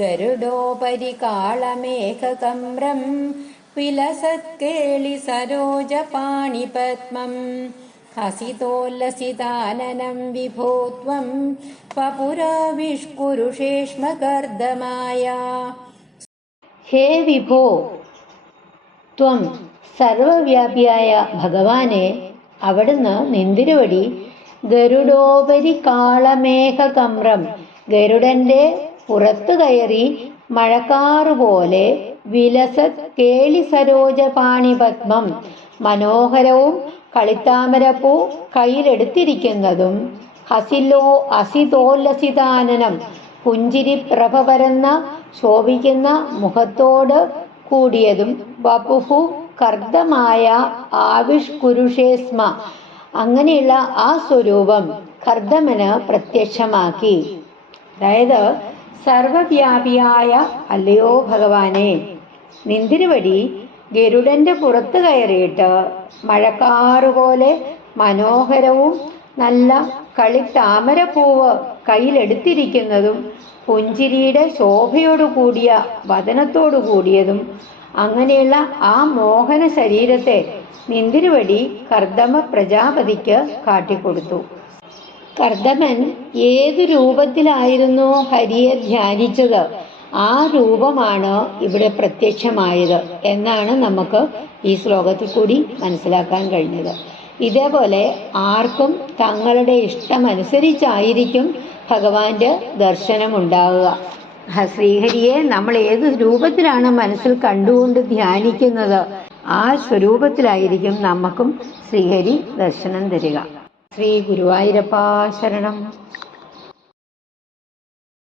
ഗരുഡോപരി കാളമേഘകമ്രം വിലസത്കേളി സരോജപാണിപത്മം ഹസിതോല്ലസിതാനനം വിഭോ ത്വം വപുരാവിഷ്കുരുഷേഷ്മകർദ്ദമായ. ഹേ വിഭോ, ത്വം സർവവ്യാപിയായ ഭഗവാനെ, അവിടുന്ന് നിന്തിരുവടി ഗരുഡോപരി കാളമേഘകമ്രം, ഗരുഡന്റെ പുറത്തു കയറി മഴക്കാറുപോലെ വിലസത് കേളി സരോജപാണിപത്മം, മനോഹരവും കളിത്താമരപ്പൂ കയ്യിലെടുത്തിരിക്കുന്നതും അസിതോല്ലസിതാനനം, പുഞ്ചിരി പ്രഭ പരന്ന ശോഭിക്കുന്ന മുഖത്തോട് കൂടിയതും വപുഹു കർദ്ദമായ ആവിഷ്കുരുഷേസ്മ, അങ്ങനെയുള്ള ആ സ്വരൂപം കർദ്ദമന് പ്രത്യക്ഷമാക്കി. അതായത് സർവവ്യാപിയായ അല്ലയോ ഭഗവാനെ, നിന്തിരുവടി ഗരുഡന്റെ പുറത്ത് കയറിയിട്ട് മഴക്കാറുപോലെ മനോഹരവും നല്ല കളിത്താമരപ്പൂവ് കയ്യിലെടുത്തിരിക്കുന്നതും പുഞ്ചിരിയുടെ ശോഭയോടു കൂടിയ വദനത്തോടു കൂടിയതും അങ്ങനെയുള്ള ആ മോഹന ശരീരത്തെ നിന്തിരുവടി കർദ്ദമ പ്രജാപതിക്ക് കാട്ടിക്കൊടുത്തു. കർദ്ദമൻ ഏതു രൂപത്തിലായിരുന്നോ ഹരിയെ ധ്യാനിച്ചത്, ആ രൂപമാണ് ഇവിടെ പ്രത്യക്ഷമായത് എന്നാണ് നമുക്ക് ഈ ശ്ലോകത്തിൽ കൂടി മനസ്സിലാക്കാൻ കഴിഞ്ഞത്. ഇതേപോലെ ആർക്കും തങ്ങളുടെ ഇഷ്ടമനുസരിച്ചായിരിക്കും ഭഗവാന്റെ ദർശനം ഉണ്ടാവുക. ശ്രീഹരിയെ നമ്മൾ ഏത് രൂപത്തിലാണ് മനസ്സിൽ കണ്ടുകൊണ്ട് ധ്യാനിക്കുന്നത്, ആ സ്വരൂപത്തിലായിരിക്കും നമുക്കും ശ്രീഹരി ദർശനം തരിക. ശ്രീ ഗുരുവായൂരപ്പ ശരണം.